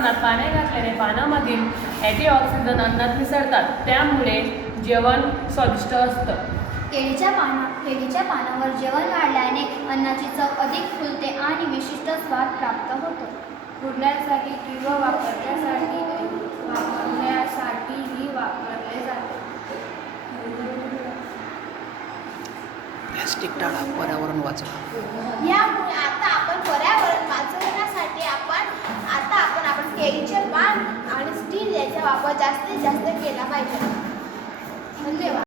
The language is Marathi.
अन्नात पाणी घातल्याने पानामधील अँटीऑक्सिडंट अन्नात मिसळतात, त्यामुळे जेवण स्वादिष्ट असतं. केळीच्या पानावर जेवण वाढल्याने अन्नाची चव अधिक फुलते आणि विशिष्ट स्वाद प्राप्त होतो. कुरण्यासाठी किंवा वापरण्यासाठीही वापरले जाते. प्लास्टिक टाळा, पर्यावरण वाचवा. यामुळे आता आपण पर्यावरण वाचवण्यासाठी आपण केळीचे पान आणि स्टील याचा वापर जास्तीत जास्त केला पाहिजे. धन्यवाद.